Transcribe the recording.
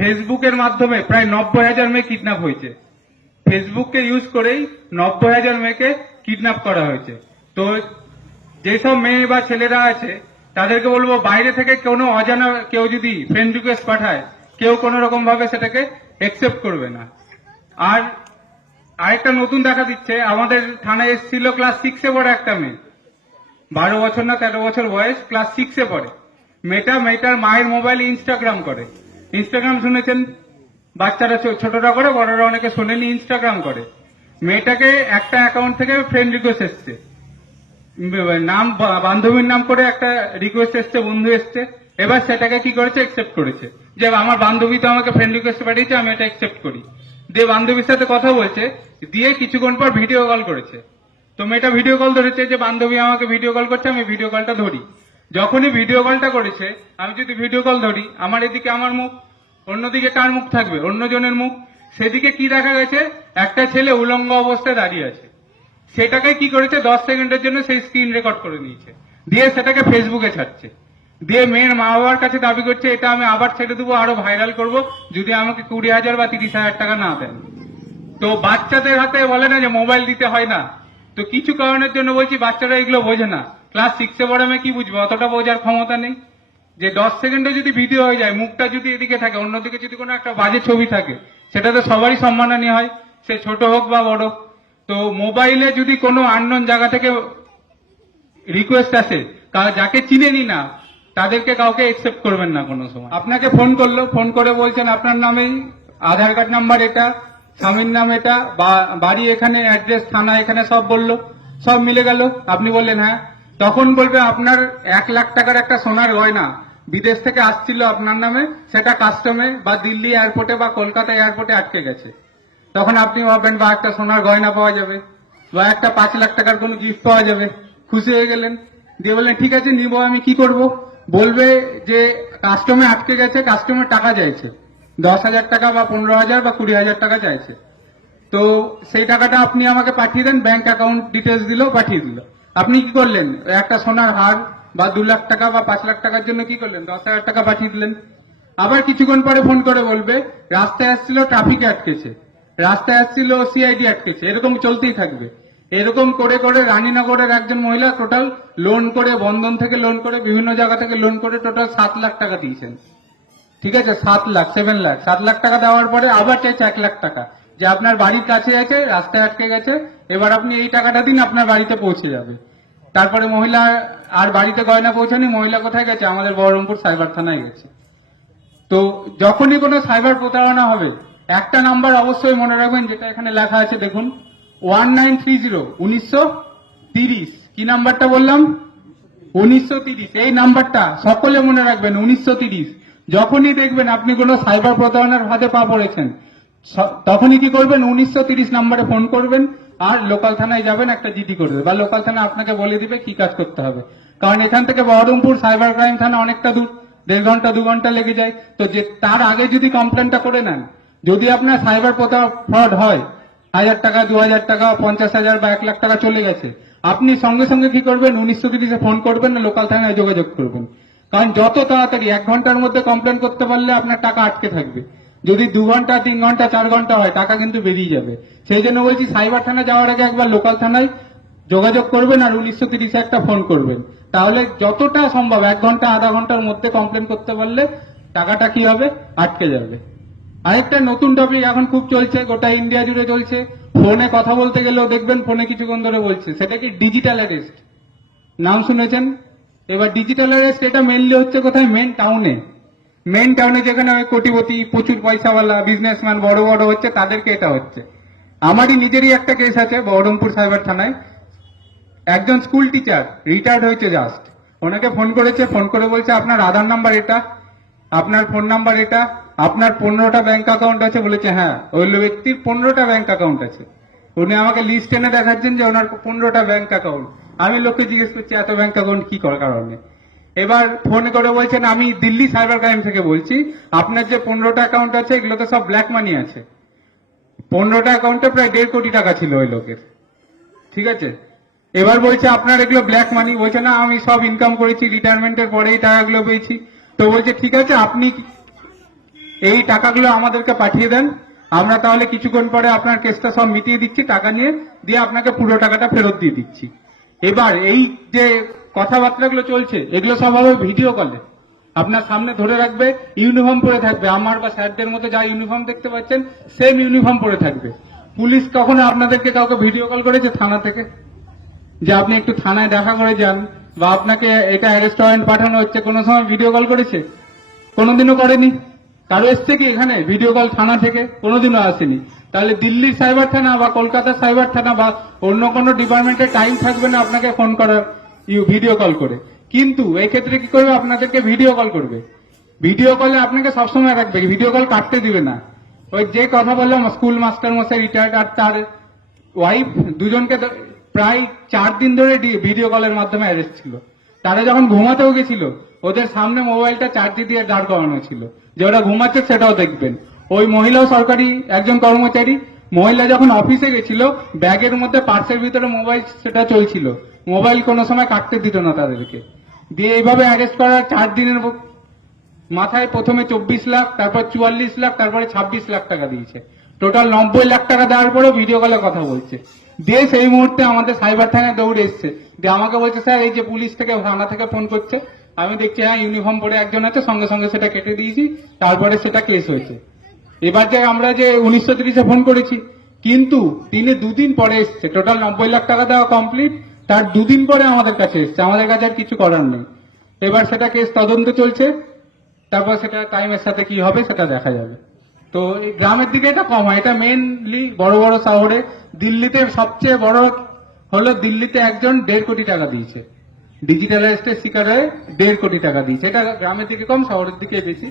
ফেসবুকের মাধ্যমে প্রায় 90,000 মেয়ে কিডন্যাপ হয়েছে। ফেসবুককে ইউজ করেই 90,000 মেয়েকে কিডন্যাপ করা হয়েছে। তো যেসব মেয়ে বা ছেলেরা আছে তাদেরকে বলবো, বাইরে থেকে কোনো অজানা কেউ যদি ফ্রেন্ড রিকোয়েস্ট পাঠায়, কেউ কোনো রকম ভাবে সেটাকে একসেপ্ট করবে না। আর আরেকটা নতুন দেখা দিচ্ছে, আমাদের থানায় এসেছিল ক্লাস 6-এ পড়ে একটা মেয়ে, 12 বছর না 13 বছর বয়স, ক্লাস 6-এ পড়ে। মেয়েটার মায়ের মোবাইলে ইনস্টাগ্রাম করে। ইনস্টাগ্রাম শুনেছেন, বাচ্চারা ছোটরা করে, বড়রা অনেকে শোনেনি, ইনস্টাগ্রাম করে। মেয়েটাকে একটা অ্যাকাউন্ট থেকে ফ্রেন্ড রিকোয়েস্ট এসছে, নাম বান্ধবীর নাম করে একটা রিকোয়েস্ট এসছে, বন্ধু এসছে। এবার সেটাকে কি করেছে, একসেপ্ট করেছে, যে আমার বান্ধবী তো আমাকে ফ্রেন্ড রিকোয়েস্ট পাঠিয়েছে, আমি এটা একসেপ্ট করি। দিয়ে বান্ধবীর সাথে কথা বলছে, দিয়ে কিছুক্ষণ পর ভিডিও কল করেছে। তো মেয়েটা ভিডিও কল ধরেছে, যে বান্ধবী আমাকে ভিডিও কল করছে, আমি ভিডিও কলটা ধরি। যখনই ভিডিও কলটা করেছে, আমি যদি ভিডিও কল ধরি, আমার এদিকে আমার মুখ, অন্যদিকে কার মুখ থাকবে, অন্যজনের মুখ। সেদিকে কি দেখা গেছে, একটা ছেলে উলঙ্গ অবস্থায় দাঁড়িয়ে আছে। সেটাকে কি করেছে, 10 সেকেন্ডের জন্য সেই স্ক্রিন রেকর্ড করে নিয়েছে, দিয়ে সেটাকে ফেসবুকে ছাড়ছে। দিয়ে মেয়ের মা বাবার কাছে দাবি করছে, এটা আমি আবার ছেড়ে দেবো, আরো ভাইরাল করব, যদি আমাকে 20,000 বা 30,000 টাকা না দেন। তো বাচ্চাদের হাতে বলে না যে মোবাইল দিতে হয় না, তো কিছু কারণের জন্য বলছি বাচ্চারা এগুলো বোঝে না। ক্লাস 6-এ পড়ে আমি কি বুঝবো, অতটা বোঝার ক্ষমতা নেই। যে 10 সেকেন্ডে যদি ভিডিও হয়ে যায়, মুখটা যদি এদিকে থাকে, অন্যদিকে যদি কোনো একটা বাজে ছবি থাকে, সেটা তো সবারই সম্মানহানি হয়, সে ছোট হোক বা বড়। তো মোবাইলে যদি কোনো আননোন জায়গা থেকে রিকোয়েস্ট আসে, যাকে চিনেনি না, তাদেরকে কাউকে একসেপ্ট করবেন না কোনো সময়। আপনাকে ফোন করলো, ফোন করে বলছেন আপনার নামেই আধার কার্ড নাম্বার এটা, স্বামীর নাম এটা, বাড়ি এখানে, অ্যাড্রেস থানা এখানে, সব বললো, সব মিলে গেল। আপনি বললেন হ্যাঁ। তখন বলবে আপনার 1 লাখ টাকার একটা সোনার গয়না বিদেশ থেকে আসছিল আপনার নামে, সেটা কাস্টমে বা দিল্লি এয়ারপোর্টে বা কলকাতা এয়ারপোর্টে আটকে গেছে। তখন আপনি ভাববেন বা একটা সোনার গয়না পাওয়া যাবে, বা একটা 5 লাখ টাকার কোনো গিফট পাওয়া যাবে, খুশি হয়ে গেলেন। দিয়ে বললেন ঠিক আছে নিবো, আমি কি করব? বলবে যে কাস্টমে আটকে গেছে, কাস্টমের টাকা চাইছে, 10,000 টাকা বা 15,000 বা 20,000 টাকা চাইছে। তো সেই টাকাটা আপনি আমাকে পাঠিয়ে দেন, ব্যাংক অ্যাকাউন্ট ডিটেলস দিল, পাঠিয়ে দিল। আপনি কি করলেন, একটা সোনার হার বা 2 লাখ টাকা বা 5 লাখ টাকার জন্য কি করলেন, 10,000 টাকা পাঠিয়ে দিলেন। আবার কিছুক্ষণ পরে ফোন করে বলবে রাস্তায় আসছিল, ট্রাফিকে আটকেছে, রাস্তায় আসছিল, সিআইডি আটকেছে, এরকম চলতেই থাকবে। এরকম করে করে রানীনগরের একজন মহিলা টোটাল লোন করে, বন্ধন থেকে লোন করে, বিভিন্ন জায়গা থেকে লোন করে টোটাল 7 লাখ টাকা দিয়েছেন। ঠিক আছে, 7 লাখ, 7 লাখ, 7 লাখ টাকা দেওয়ার পরে আবার চাইছে 1 লাখ টাকা, যে আপনার বাড়ির কাছে আছে, রাস্তায় আটকে গেছে, এবার আপনি এই টাকাটা দিন, আপনার বাড়িতে পৌঁছে যাবে। তারপরে মহিলা আর বাড়িতে গয়না পৌঁছানি, মহিলা কোথায় গেছে, আমাদের বহরমপুর সাইবার থানায় গেছে। তো যখনই কোনো সাইবার প্রতারণা হবে, একটা নাম্বার অবশ্যই মনে রাখবেন, যেটা এখানে লেখা আছে দেখুন, 1930 1930। কি নাম্বারটা বললাম, 1930। এই নাম্বারটা সকলে মনে রাখবেন, 1930। যখনই দেখবেন আপনি কোনো সাইবার প্রতারণার ফাঁদে পা পড়েছেন, তখনই কি করবেন, 1930 নাম্বারে ফোন করবেন, আর লোকাল থানায় যাবেন, একটা জিডি করবে, বা লোকাল থানা আপনাকে বলে দিবে কি কাজ করতে হবে। কারণ এখান থেকে বহরমপুর সাইবার ক্রাইম থানা অনেকটা দূর, 1.5 ঘন্টা 2 ঘন্টা লেগে যায়। তো যে তার আগে যদি কমপ্লেনটা করে নেন, যদি আপনার সাইবার ফ্রড হয়, 1,000 টাকা, 2,000 টাকা, 50,000 বা 1 লাখ টাকা চলে গেছে, আপনি সঙ্গে সঙ্গে কি করবেন, 1930-এ ফোন করবেন, না লোকাল থানায় যোগাযোগ করবেন। কারণ যত তাড়াতাড়ি 1 ঘন্টার মধ্যে কমপ্লেন করতে পারলে আপনার টাকা আটকে থাকবে। যদি 2 ঘন্টা, 3 ঘন্টা, 4 ঘন্টা হয়, টাকা কিন্তু বেরিয়ে যাবে। সেই জন্য বলছি, সাইবার থানা যাওয়ার আগে একবার লোকাল থানায় যোগাযোগ করবেন, আর 1930-এ একটা ফোন করবেন। তাহলে যতটা সম্ভব 1 ঘন্টা, আধা ঘন্টার মধ্যে কমপ্লেন করতে পারলে টাকাটা কি হবে, আটকে যাবে। আরেকটা নতুন টপিক এখন খুব চলছে, গোটা ইন্ডিয়া জুড়ে চলছে, ফোনে কথা বলতে গেলেও দেখবেন ফোনে কিছুক্ষণ ধরে বলছে, সেটা কি ডিজিটাল অ্যারেস্ট। নাম শুনেছেন? এবার ডিজিটাল অ্যারেস্ট এটা মেনলি হচ্ছে কোথায়, মেন টাউনে যেখানে ওই কোটিপতি, প্রচুর পয়সাওয়ালা বিজনেসম্যান বড় বড় হচ্ছে, তাদেরকে এটা হচ্ছে। আমারই নিজেরই একটা কেস আছে বহরমপুর সাইবার থানায়। একজন স্কুল টিচার, রিটায়ার্ড হয়েছে জাস্ট, ওনাকে ফোন করেছে, ফোন করে বলছে আপনার আধার নাম্বার এটা, আপনার ফোন নাম্বার এটা, আপনার 15টা ব্যাংক অ্যাকাউন্ট আছে। বলেছে হ্যাঁ, ওই ব্যক্তির 15টা ব্যাংক অ্যাকাউন্ট আছে। উনি আমাকে লিস্ট এনে দেখাচ্ছেন যে ওনার 15টা ব্যাংক অ্যাকাউন্ট। আমি লোককে জিজ্ঞেস করছি এত ব্যাংক অ্যাকাউন্ট কি কারণে। এবার ফোন করে বলছেন আমি দিল্লি সাইবার ক্রাইম থেকে বলছি, আপনার যে 15টা অ্যাকাউন্ট আছে এগুলোতে সব ব্ল্যাক মানি আছে। 15টা অ্যাকাউন্টে প্রায় 1.5 কোটি টাকা ছিল ওই লোকের। ঠিক আছে, এবার বলছে আপনার এগুলো ব্ল্যাক মানি। বলছে না, আমি সব ইনকাম করেছি, রিটায়ারমেন্টের পরেই টাকাগুলো পেয়েছি। তো বলছে ঠিক আছে, আপনি এই টাকাগুলো আমাদেরকে পাঠিয়ে দেন, আমরা তাহলে কিছুক্ষণ পরে আপনার কেসটা সব মিটিয়ে দিচ্ছি, টাকা নিয়ে দিয়ে আপনাকে পুরো টাকাটা ফেরত দিয়ে দিচ্ছি। এবার এই যে কথাবার্তাগুলো চলছে এগুলো সব হবে ভিডিও কলে, আপনার সামনে ধরে রাখবে, ইউনিফর্ম পরে থাকবে, আমার বা স্যারদের মতো যা ইউনিফর্ম দেখতে পাচ্ছেন সেম ইউনিফর্ম পরে থাকবে। পুলিশ কখনো আপনাদেরকে কাউকে ভিডিও কল করেছে থানা থেকে যে আপনি একটু থানায় দেখা করে যান, বা আপনাকে এটা অ্যারেস্ট ওয়ারেন্ট পাঠানো হচ্ছে, কোনো সময় ভিডিও কল করেছে? কোনোদিনও করেনি। কারো এসছে কি এখানে ভিডিও কল থানা থেকে? কোনোদিনও আসেনি। তাহলে দিল্লির সাইবার থানা বা কলকাতার সাইবার থানা বা অন্য কোনো ডিপার্টমেন্টের টাইম থাকবে না আপনাকে ফোন করার ভিডিও কল করে। কিন্তু এই ক্ষেত্রে কি করবে, আপনাদেরকে ভিডিও কল করবে। ভিডিও কলে আপনাকে সবসময় রাখবে, ভিডিও কল কাটতে দিবে না। ওই যে কথা বললাম স্কুল মাস্টার মশাই রিটায়ার্ড আর তার ওয়াইফ দুজনকে প্রায় 4 দিন ধরে ভিডিও কলের মাধ্যমে অ্যারেস্ট ছিল। তারা যখন ঘুমাতেও গেছিল ওদের সামনে মোবাইলটা চার্জে দিয়ে দাঁড় করানো ছিল যে ওরা ঘুমাচ্ছে সেটাও দেখবেন। ওই মহিলাও সরকারি একজন কর্মচারী, মহিলা যখন অফিসে গেছিল ব্যাগের মধ্যে পার্সের ভিতরে মোবাইল সেটা চলছিল, মোবাইল কোনো সময় কাটতে দিত না তাদেরকে। দিয়ে এইভাবে অ্যারেস্ট করার 4 দিনের মাথায় প্রথমে 24 লাখ, তারপর 44 লাখ, তারপরে 26 লাখ টাকা দিয়েছে। টোটাল 90 লাখ টাকা দেওয়ার পরেও ভিডিও কলে কথা বলছে। দিয়ে সেই মুহূর্তে আমাদের সাইবার থানায় দৌড়ে এসছে, দিয়ে আমাকে বলছে স্যার এই যে পুলিশ থেকে থানা থেকে ফোন করছে। আমি দেখছি হ্যাঁ ইউনিফর্ম পরে একজন আছে, সঙ্গে সঙ্গে সেটা কেটে দিয়েছি, তারপরে সেটা কেস হয়েছে। এবার যে আমরা যে 1930-এ ফোন করেছি, কিন্তু তিনি 2 দিন পরে এসছে, টোটাল 90 লাখ টাকা দেওয়া কমপ্লিট, তার 2 দিন পরে আমাদের কাছে এসছে, আমাদের কাছে আর কিছু করার নেই। এবার সেটা কেস তদন্ত চলছে, তারপর সেটা টাইমের সাথে কি হবে সেটা দেখা যাবে। তো এই গ্রামের দিকে এটা কম হয়, এটা মেনলি বড় বড় শহরে। দিল্লিতে সবচেয়ে বড় হলো, দিল্লিতে একজন 1.5 কোটি টাকা দিয়েছে, ডিজিটাল অ্যারেস্টের শিকার হয়ে 1.5 কোটি টাকা দিয়েছে। এটা গ্রামের দিকে কম, শহরের দিকে বেশি।